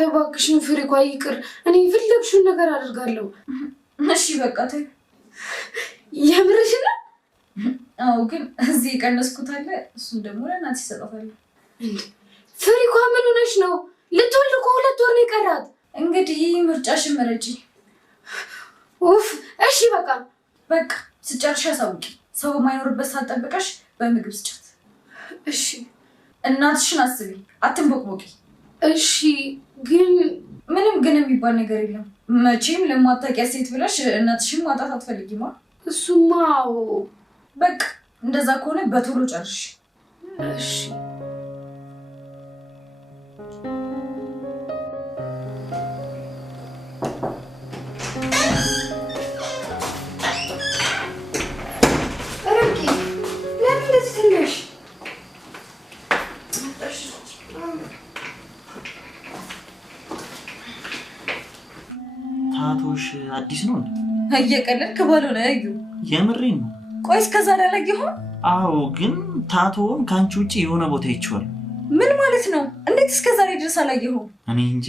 እባክሽን ፍሬኳ ይቅር። እኔ የፈለግሽውን ነገር አደርጋለሁ። እሺ በቃ ተይ። የምርሽ ነው? አዎ ግን እዚህ የቀነስኩት አለ። እሱን ደግሞ ለእናትሽ እሰጣታለሁ። ፍሬኳ ምን ሆነሽ ነው? ልትወልድ እኮ 2 ወር ነው የቀራት። እንግዲህ ምርጫሽን መረጪ። ኡፍ እሺ በቃ ስጨርሽ አሳውቂ። ሰው በማይኖርበት ሰዓት ጠብቀሽ በምግብ ስጫት። እሺ። እናትሽን አስቢ፣ አትንቦቅቦቂ። እሺ ግን ምንም ግን የሚባል ነገር የለም። መቼም ለማታውቂያት ሴት ብለሽ እናትሽን ማጣት አትፈልጊማ። እሱማ በቃ እንደዛ ከሆነ በቶሎ ጨርሽ። እሺ። ታቶሽ አዲስ ነው እንዴ? እየቀለድክ ባልሆነ እዩ። የምሬን ነው። ቆይ እስከዛ ያላየኸው? አዎ ግን ታቶውን ከአንቺ ውጭ የሆነ ቦታ ይችዋለሁ። ምን ማለት ነው? እንዴት እስከዛሬ ድረስ አላየኸው? እኔ እንጃ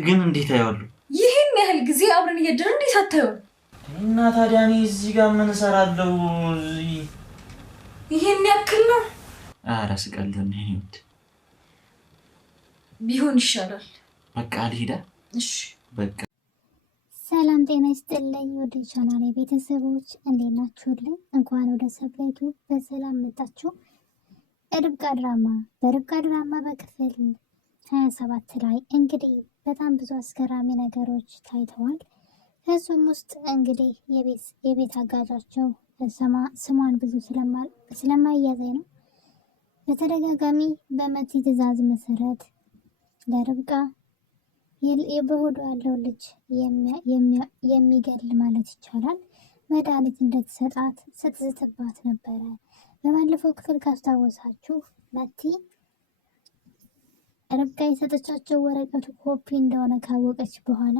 ግን እንዴት አየዋለሁ? ይህን ያህል ጊዜ አብረን እየደረን እንዴት አታየው? እና ታዲያ እኔ እዚህ ጋር ምን እሰራለሁ? ይሄን ያክል ነው? ኧረ ስቀልድ ነው። ይሄት ቢሆን ይሻላል። በቃ ልሂዳ። እሺ በቃ። ሰላም ጤና ይስጥልኝ ወደ ቻናሌ ቤተሰቦች እንዴት ናችሁልኝ? እንኳን ወደ ሰብለቱ በሰላም መጣችሁ። በርብቃ ድራማ በክፍል 27 ላይ እንግዲህ በጣም ብዙ አስገራሚ ነገሮች ታይተዋል። ከዚህም ውስጥ እንግዲህ የቤት አጋዣቸው ስሟን ብዙ ስለማያዘኝ ነው በተደጋጋሚ በመቲ ትዕዛዝ መሰረት ለርብቃ በሆዷ ያለው ልጅ የሚገል ማለት ይቻላል መድኃኒት እንድትሰጣት ስትዝትባት ነበረ። በባለፈው ክፍል ካስታወሳችሁ መቲ ርብቃ የሰጠቻቸው ወረቀቱ ኮፒ እንደሆነ ካወቀች በኋላ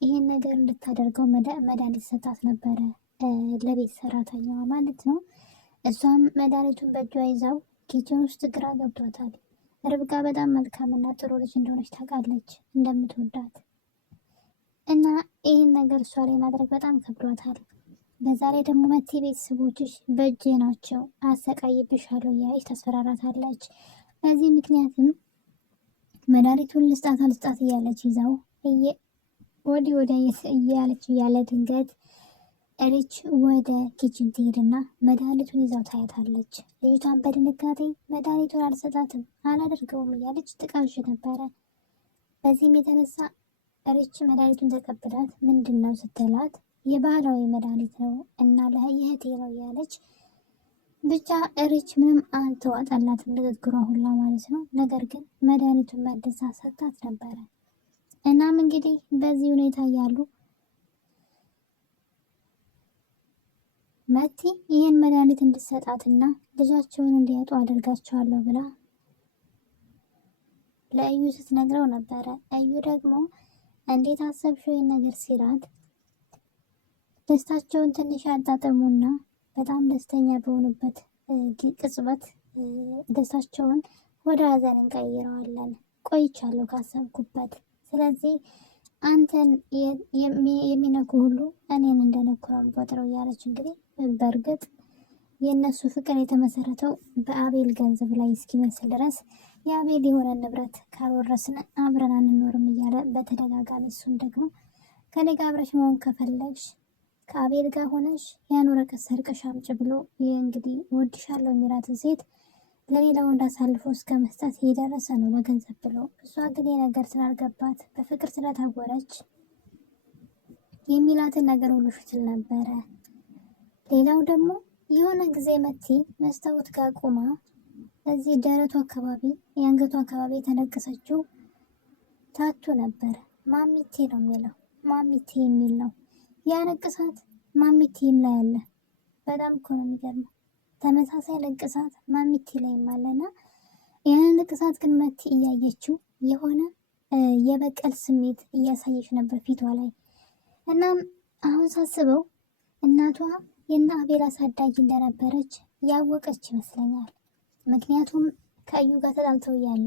ይህን ነገር እንድታደርገው መድኃኒት ሰጣት ነበረ፣ ለቤት ሰራተኛዋ ማለት ነው። እሷም መድኃኒቱን በእጇ ይዛው ኪችን ውስጥ ግራ ገብቷታል። ርብቃ በጣም መልካምና ጥሩ ልጅ እንደሆነች ታውቃለች፣ እንደምትወዳት እና ይህን ነገር እሷ ላይ ማድረግ በጣም ከብዷታል። በዛ ላይ ደግሞ መቲ ቤተሰቦችሽ በእጄ ናቸው አሰቃይብሻለሁ እያለች ታስፈራራታለች። በዚህ ምክንያትም መድኃኒቱን ልስጣት እያለች ይዛው ወዲያ እያለች እያለ ድንገት ሪች ወደ ኪችን ትሄድና መድኃኒቱን ይዛው ታያታለች። ልጅቷን በድንጋጤ መድኃኒቱን አልሰጣትም አላደርገውም እያለች ትቃዥ ነበረ። በዚህም የተነሳ ሪች መድኃኒቱን ተቀብላት ምንድን ነው ስትላት የባህላዊ መድኃኒት ነው እና ለእህቴ ነው እያለች ብቻ ሪች ምንም አልተዋጠላትም ንግግሯ ሁላ ማለት ነው። ነገር ግን መድኃኒቱን መልሳ ሰጣት ነበረ። እናም እንግዲህ በዚህ ሁኔታ እያሉ መቲ ይህን መድኃኒት እንድትሰጣትና ልጃቸውን እንዲያጡ አደርጋቸዋለሁ ብላ ለእዩ ስትነግረው ነበረ። እዩ ደግሞ እንዴት አሰብሽው ይህን ነገር ሲላት ደስታቸውን ትንሽ ያጣጥሙና በጣም ደስተኛ በሆኑበት ቅጽበት ደስታቸውን ወደ ሀዘን እንቀይረዋለን። ቆይቻለሁ ካሰብኩበት፣ ስለዚህ አንተን የሚነኩ ሁሉ እኔን እንደነኩ ነው የምቆጥረው እያለች እንግዲህ በእርግጥ የእነሱ ፍቅር የተመሰረተው በአቤል ገንዘብ ላይ እስኪመስል ድረስ የአቤል የሆነ ንብረት ካልወረስን አብረን አንኖርም እያለ በተደጋጋሚ እሱም ደግሞ ከኔ ጋር አብረሽ መሆን ከፈለግሽ ከአቤል ጋር ሆነሽ ያን ወረቀት ሰርቀሽ አምጪ ብሎ እንግዲህ ወድሻለሁ የሚላትን ሴት ለሌላ ወንድ አሳልፎ እስከ መስጠት የደረሰ ነው በገንዘብ ብሎ። እሷ ግን የነገር ስላልገባት በፍቅር ስለታወረች የሚላትን ነገር ሁሉ ስትል ነበረ። ሌላው ደግሞ የሆነ ጊዜ መቲ መስታወት ጋር ቆማ እዚህ ደረቱ አካባቢ የአንገቱ አካባቢ የተነቀሰችው ታቱ ነበር። ማሚቴ ነው የሚለው ማሚቴ የሚል ነው ያነቅሳት። ማሚቴም ላይ አለ። በጣም እኮ ነው የሚገርመው። ተመሳሳይ ንቅሳት ማሚቴ ላይም አለና ያን ንቅሳት ግን መቲ እያየችው የሆነ የበቀል ስሜት እያሳየች ነበር ፊቷ ላይ። እናም አሁን ሳስበው እናቷ የእነ አቤል አሳዳጊ እንደነበረች ያወቀች ይመስለኛል። ምክንያቱም ከእዩ ጋር ተጣልተው እያለ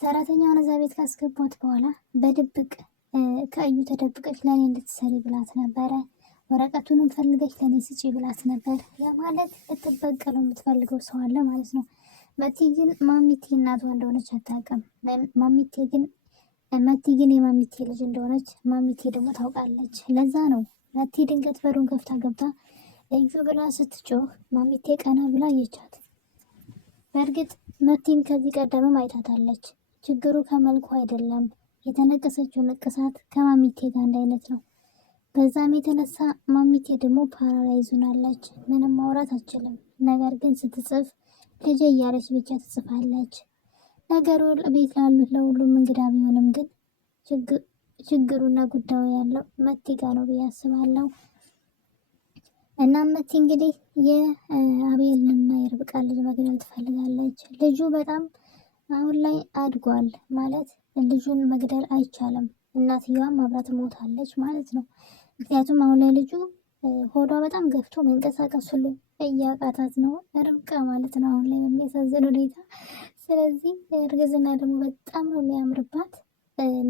ሰራተኛዋን እዛ ቤት ካስገቧት በኋላ በድብቅ ከእዩ ተደብቀች ለእኔ እንድትሰሪ ብላት ነበረ። ወረቀቱንም ፈልገች ለእኔ ስጪ ብላት ነበር። ያ ማለት ልትበቀለው የምትፈልገው ሰው አለ ማለት ነው። መቲ ግን ማሚቴ እናቷ እንደሆነች አታውቅም። መቲ ግን የማሚቴ ልጅ እንደሆነች ማሚቴ ደግሞ ታውቃለች። ለዛ ነው መቲ ድንገት በሩን ከፍታ ገብታ እዩ ብላ ስትጮህ ማሚቴ ቀና ብላ አየቻት። በእርግጥ መቲን ከዚህ ቀደምም አይታታለች። ችግሩ ከመልኩ አይደለም፣ የተነቀሰችው ንቅሳት ከማሚቴ ጋር አንድ አይነት ነው። በዛም የተነሳ ማሚቴ ደግሞ ፓራላይዝ ሆናለች። ምንም ማውራት አትችልም። ነገር ግን ስትጽፍ ልጄ እያለች ብቻ ትጽፋለች። ነገሩ ቤት ላሉት ለሁሉም እንግዳ ቢሆንም ግን ችግሩና ጉዳዩ ያለው መቲ ጋር ነው ብዬ አስባለሁ። እና መቲ እንግዲህ የአቤልንና የርብቃ ልጅ መግደል ትፈልጋለች። ልጁ በጣም አሁን ላይ አድጓል ማለት ልጁን መግደል አይቻልም። እናትየዋም አብራ ትሞታለች ማለት ነው። ምክንያቱም አሁን ላይ ልጁ ሆዷ በጣም ገፍቶ መንቀሳቀስ ሁሉ እያቃታት ነው ርብቃ ማለት ነው አሁን ላይ በሚያሳዝን ሁኔታ። ስለዚህ እርግዝና ደግሞ በጣም ነው የሚያምርባት።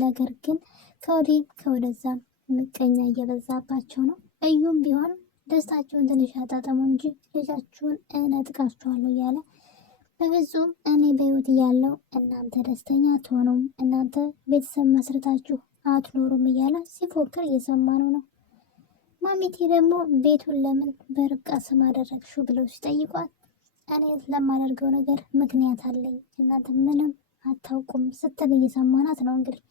ነገር ግን ከወዲህም ከወደዛም ምቀኛ እየበዛባቸው ነው። እዩም ቢሆን ደስታችሁን ትንሽ ያጣጠሙ እንጂ ልጃችሁን እነጥቃችኋለሁ እያለ በፍጹም እኔ በህይወት እያለሁ እናንተ ደስተኛ አትሆኑም፣ እናንተ ቤተሰብ መስርታችሁ አትኖሩም እያለ ሲፎክር እየሰማነው ነው። ማሚቴ ደግሞ ቤቱን ለምን በርብቃ ስም አደረግሽው ብለው ሲጠይቋት እኔ ለማደርገው ነገር ምክንያት አለኝ፣ እናንተ ምንም አታውቁም ስትል እየሰማናት ነው። እንግዲህ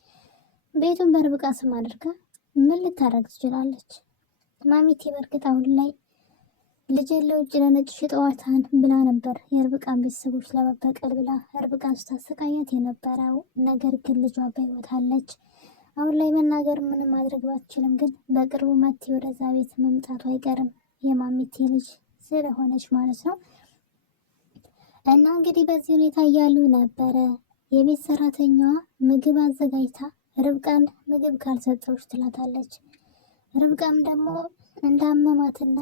ቤቱን በርብቃ ስም አድርጋ ምን ልታደርግ ትችላለች? ማሚቴ በእርግጥ አሁን ላይ ልጄን ለውጭ ለነጭ ሽጠዋታን ብላ ነበር የርብቃን ቤተሰቦች ለመበቀል ብላ ርብቃን ስታሰቃያት የነበረው። ነገር ግን ልጇ በህይወት አለች። አሁን ላይ መናገር ምንም ማድረግ ባትችልም ግን በቅርቡ መቲ ወደዛ ቤት መምጣቱ አይቀርም የማሚቴ ልጅ ስለሆነች ማለት ነው። እና እንግዲህ በዚህ ሁኔታ እያሉ ነበረ የቤት ሰራተኛዋ ምግብ አዘጋጅታ ርብቃን ምግብ ካልሰጠውች ትላታለች። ርብቃም ደግሞ እንዳመማትና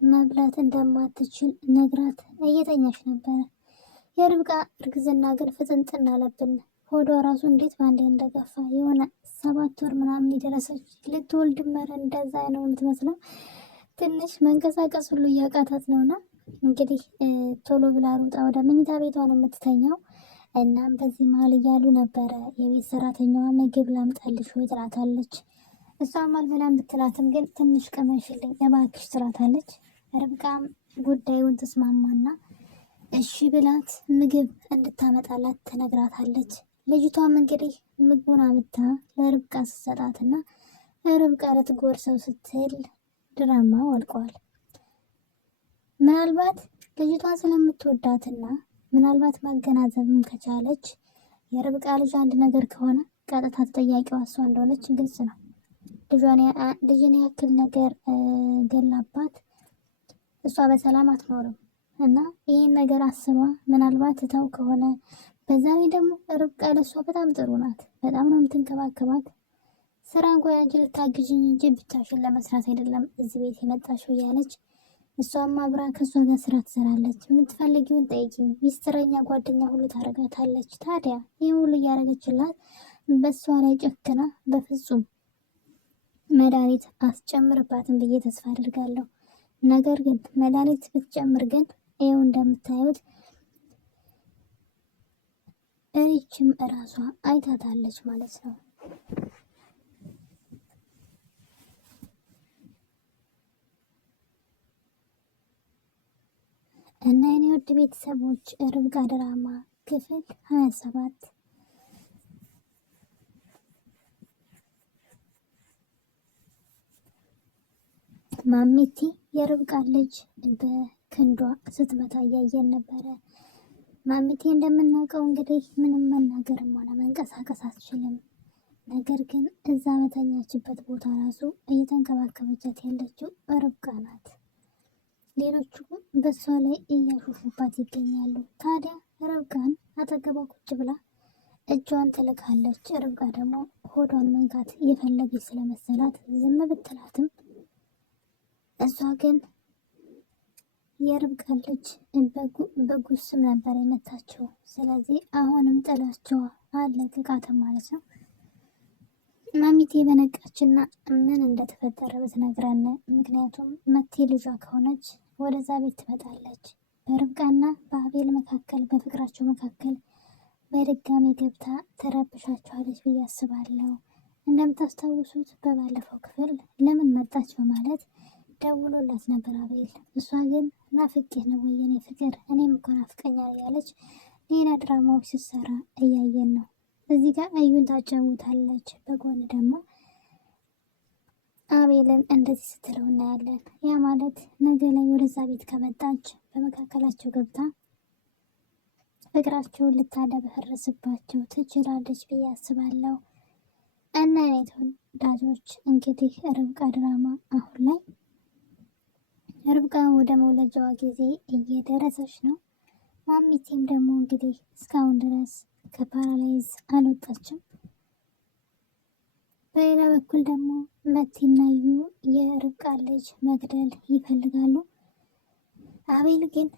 መብላት እንደማትችል ነግራት እየተኛች ነበረ። የርብቃ እርግዝና ግን ፍጥንጥና አለብን። ሆዷ ራሱ እንዴት በአንዴ እንደገፋ የሆነ 7 ወር ምናምን የደረሰች ልትወልድ መረ እንደዛ ነው የምትመስለው። ትንሽ መንቀሳቀስ ሁሉ እያቃታት ነውና እንግዲህ ቶሎ ብላ ሩጣ ወደ መኝታ ቤቷ ነው የምትተኛው። እናም በዚህ መሀል እያሉ ነበረ የቤት ሰራተኛዋ ምግብ ላምጣልሽ ወይ ትላታለች። እሷም አልበላም ብትላትም ግን ትንሽ ቀመሽልኝ እባክሽ ትላታለች። ርብቃም ጉዳዩን ተስማማና እሺ ብላት ምግብ እንድታመጣላት ትነግራታለች። ልጅቷም እንግዲህ ምግቡን አምጥታ ለርብቃ ስትሰጣትና ርብቃ ልትጎርሰው ስትል ድራማው አልቋል። ምናልባት ልጅቷን ስለምትወዳትና ምናልባት ማገናዘብም ከቻለች የርብቃ ልጅ አንድ ነገር ከሆነ ቀጥታ ተጠያቂዋ እሷ እንደሆነች ግልጽ ነው። ልጅን ያክል ነገር ገላባት እሷ በሰላም አትኖርም እና ይህን ነገር አስባ ምናልባት እታው ከሆነ በዛ ላይ ደግሞ ርብቃ ለእሷ በጣም ጥሩ ናት። በጣም ነው የምትንከባከባት። ስራ እንኳ ያንቺ ልታግዥኝ እንጂ ብቻሽን ለመስራት አይደለም እዚህ ቤት የመጣሽው እያለች እሷም አብራ ከእሷ ጋር ስራ ትሰራለች። የምትፈልጊውን ጠይቂኝ፣ ሚስጥረኛ ጓደኛ ሁሉ ታረጋታለች። ታዲያ ይህ ሁሉ እያደረገችላት በእሷ ላይ ጨክና በፍጹም መድኃኒት አስጨምርባትን ብዬ ተስፋ አድርጋለሁ። ነገር ግን መድኃኒት ብትጨምር ግን ይኸው እንደምታዩት እሪችም እራሷ አይታታለች ማለት ነው። እና የኔ ውድ ቤተሰቦች ርብቃ ድራማ ክፍል 27 ማሚቲ የርብቃ ልጅ በክንዷ ስትመታ እያየን ነበረ። ማሚቲ እንደምናውቀው እንግዲህ ምንም መናገርም ሆነ መንቀሳቀስ አትችልም። ነገር ግን እዛ በተኛችበት ቦታ ራሱ እየተንከባከበቻት ያለችው ርብቃ ናት። ሌሎቹ በሷ ላይ እያሾፉባት ይገኛሉ። ታዲያ ርብቃን አጠገቧ ቁጭ ብላ እጇን ትልካለች። ርብቃ ደግሞ ሆዷን መንካት እየፈለገች ስለመሰላት ዝም ብትላትም እሷ ግን የርብቃ ልጅ በጉስም ነበር የመታቸው። ስለዚህ አሁንም ጥላቸዋ አለቅቃትም ማለት ነው። ማሚቴ በነቃችና ምን እንደተፈጠረ ብትነግረን፣ ምክንያቱም መቴ ልጇ ከሆነች ወደዛ ቤት ትመጣለች። በርብቃና በአቤል መካከል በፍቅራቸው መካከል በድጋሚ ገብታ ተረብሻቸዋለች ብዬ አስባለሁ። እንደምታስታውሱት በባለፈው ክፍል ለምን መጣች በማለት ደውሎላት ነበር አቤል። እሷ ግን ናፍቄህ ነው ወይ የኔ ፍቅር፣ እኔም እኮ ናፍቀኛል ያለች ሌላ ድራማዎች ስትሰራ እያየን ነው። እዚህ ጋር አዩን ታጫውታለች፣ በጎን ደግሞ አቤልን እንደዚህ ስትለው እናያለን። ያ ማለት ነገ ላይ ወደዛ ቤት ከመጣች በመካከላቸው ገብታ ፍቅራቸውን ልታደበህርስባቸው ትችላለች ብዬ አስባለሁ። እና እኔ ተወዳጆች እንግዲህ ርብቃ ድራማ አሁን ላይ ርብቃ ወደ መውለጃዋ ጊዜ እየደረሰች ነው። ማሚቴም ደግሞ እንግዲህ እስካሁን ድረስ ከፓራላይዝ አልወጣችም። በሌላ በኩል ደግሞ መቲና ዩ የርብቃ ልጅ መግደል ይፈልጋሉ። አቤል ግን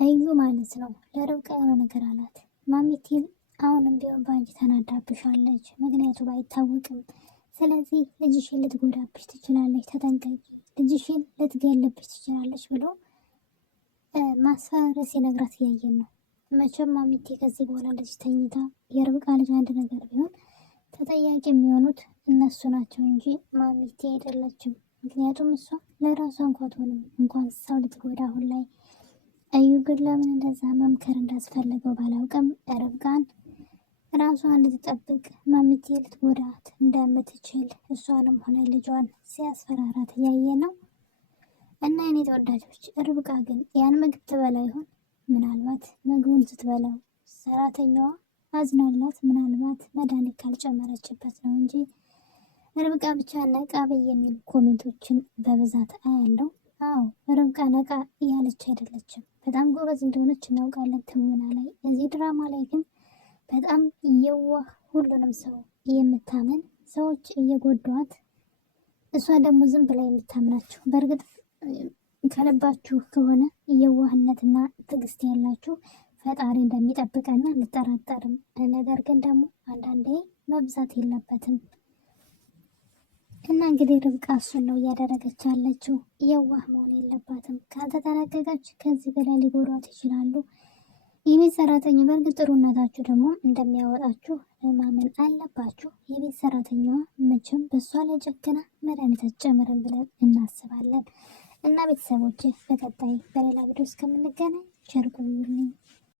እዩ ማለት ነው ለርብቃ የሆነ ነገር አላት። ማሚቴም አሁንም ቢሆን በአንቺ ተናዳብሻለች፣ ምክንያቱ ባይታወቅም። ስለዚህ ልጅሽን ልትጎዳብሽ ትችላለች፣ ተጠንቀቂ፣ ልጅሽን ልትገልብሽ ትችላለች ብሎ ማስፈራሪያ ሲነግራት እያየን ነው። መቼም ማሚቴ ከዚህ በኋላ እንደዚህ ተኝታ የርብቃ ልጅ አንድ ነገር ቢሆን ተጠያቂ የሚሆኑት እነሱ ናቸው እንጂ ማሚቴ አይደለችም። ምክንያቱም እሷ ለራሷ እንኳን ትሆንም እንኳን ሰው ልትጎዳ አሁን ላይ። እዩ ግን ለምን እንደዛ መምከር እንዳስፈለገው ባላውቅም ርብቃን ራሷን እንድትጠብቅ ማሚቴ ልትጎዳት እንደምትችል እሷንም ሆነ ልጇን ሲያስፈራራት እያየ ነው። እና የኔ ተወዳጆች ርብቃ ግን ያን ምግብ ትበላ ይሆን? ምናልባት ምግቡን ስትበላው ሰራተኛዋ አዝናላት ምናልባት መድኃኒት ካልጨመረችበት ነው እንጂ ርብቃ ብቻ ነቃ በይ የሚሉ ኮሜንቶችን በብዛት አያለው። አዎ ርብቃ ነቃ እያለች አይደለችም። በጣም ጎበዝ እንደሆነች እናውቃለን ትወና ላይ። እዚህ ድራማ ላይ ግን በጣም የዋህ ሁሉንም ሰው የምታምን ሰዎች እየጎዷት፣ እሷ ደግሞ ዝም ብላ የምታምናቸው። በእርግጥ ከልባችሁ ከሆነ የዋህነትና ትዕግስት ያላችሁ ፈጣሪ እንደሚጠብቀና እንጠራጠርም። ነገር ግን ደግሞ አንዳንዴ መብዛት የለበትም እና እንግዲህ ርብቃ እሱን ነው እያደረገች ያለችው። የዋህ መሆን የለባትም። ካልተጠነቀቀች ከዚህ በላይ ሊጎዷት ይችላሉ። የቤት ሰራተኛ በእርግጥ ጥሩነታችሁ ደግሞ እንደሚያወጣችሁ ማመን አለባችሁ። የቤት ሰራተኛዋ መቼም በእሷ ላይ ጨክና መድኃኒት አትጨምርም ብለን እናስባለን። እና ቤተሰቦች በቀጣይ በሌላ ቪዲዮ እስከምንገናኝ ቸር ቆዩልኝ።